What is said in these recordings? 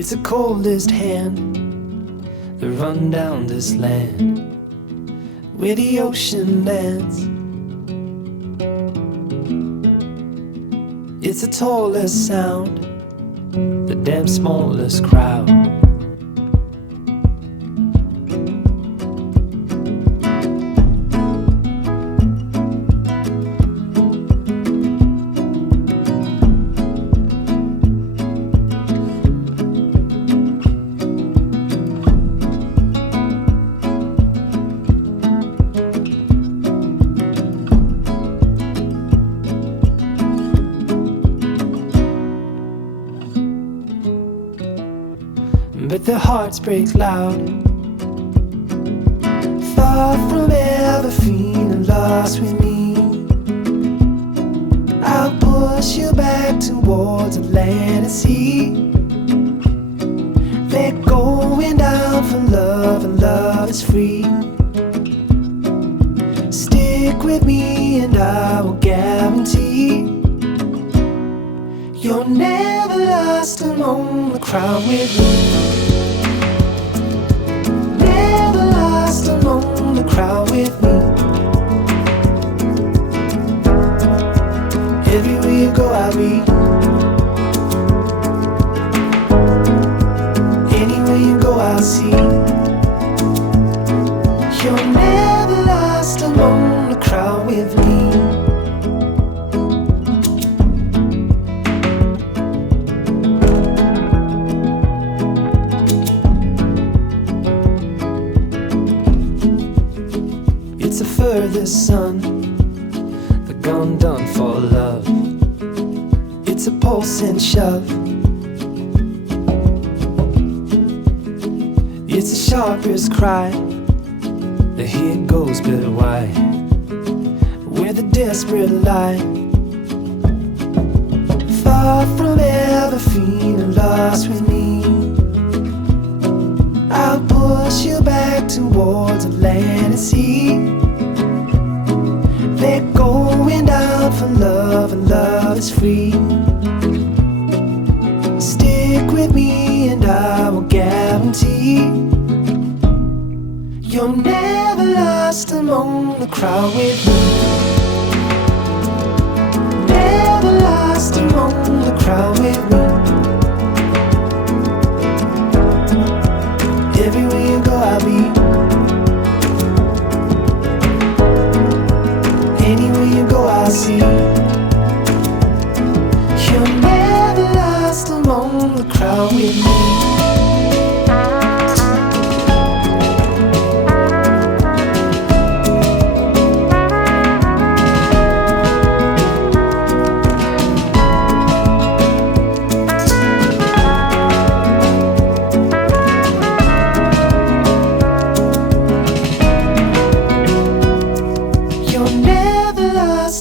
It's the coldest hand that run down this land where the ocean lands. It's the tallest sound, the damn smallest crowd. But their hearts break loud, far from ever feeling lost with me. I'll push you back towards the land and sea. They're going down for love, and love is free. Stick with me and I will guarantee you're never lost among the crowd with me. Among the crowd with me. Everywhere you go I'll be. Anywhere you go I'll see. You're never lost among the crowd with me. It's the furthest sun, the gun done for love. It's a pulse and shove. It's the sharpest cry, the here goes but why, where the desperate lie. Far from ever feeling lost with me, I'll push you back towards the land and sea. They're going down for love, and love is free. Stick with me and I will guarantee you're never lost among the crowd with me. Never lost among the crowd with me. Everywhere you go I'll be. Anywhere you go I'll see. You're never lost among the crowd with me.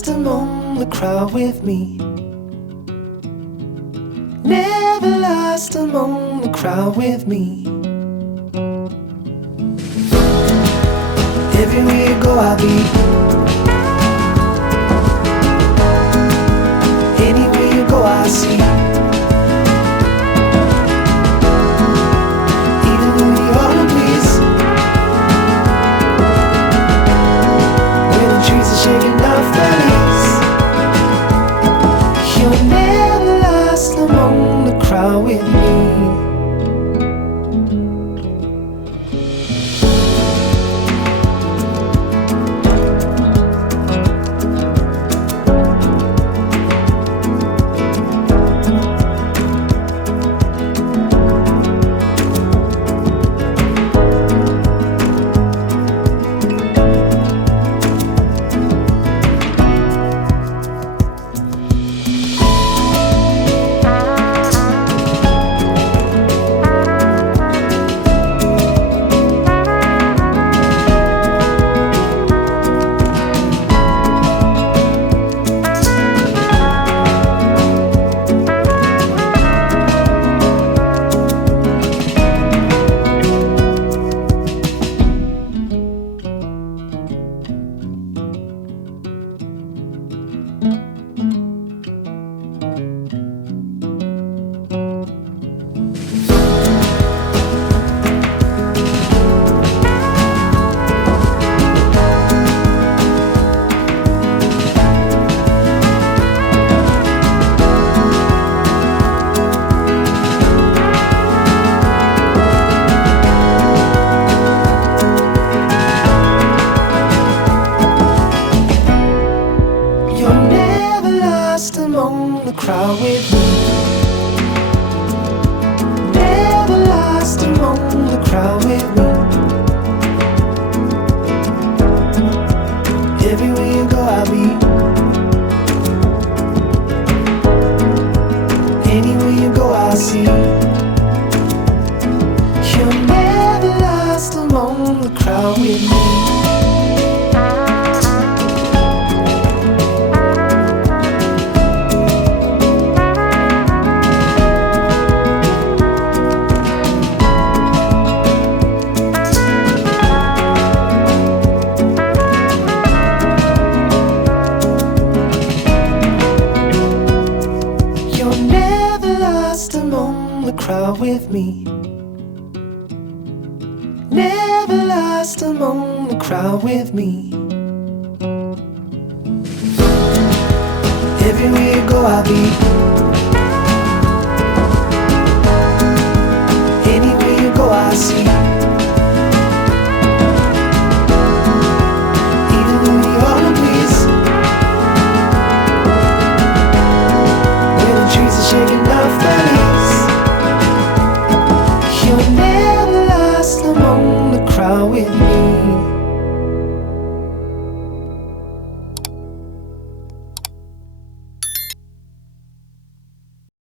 Among the crowd with me. Never lost among the crowd with me. Everywhere you go I'll be. Anywhere you go I'll see. Even in the autumn breeze, where the trees are shaking off their leaves. You're never lost among the crowd with me. with me. Everywhere you go, I'll be. Anywhere you go, I'll see. You're never lost among the crowd with me. Among the crowd with me. Never lost among the crowd with me. Everywhere you go, I'll be.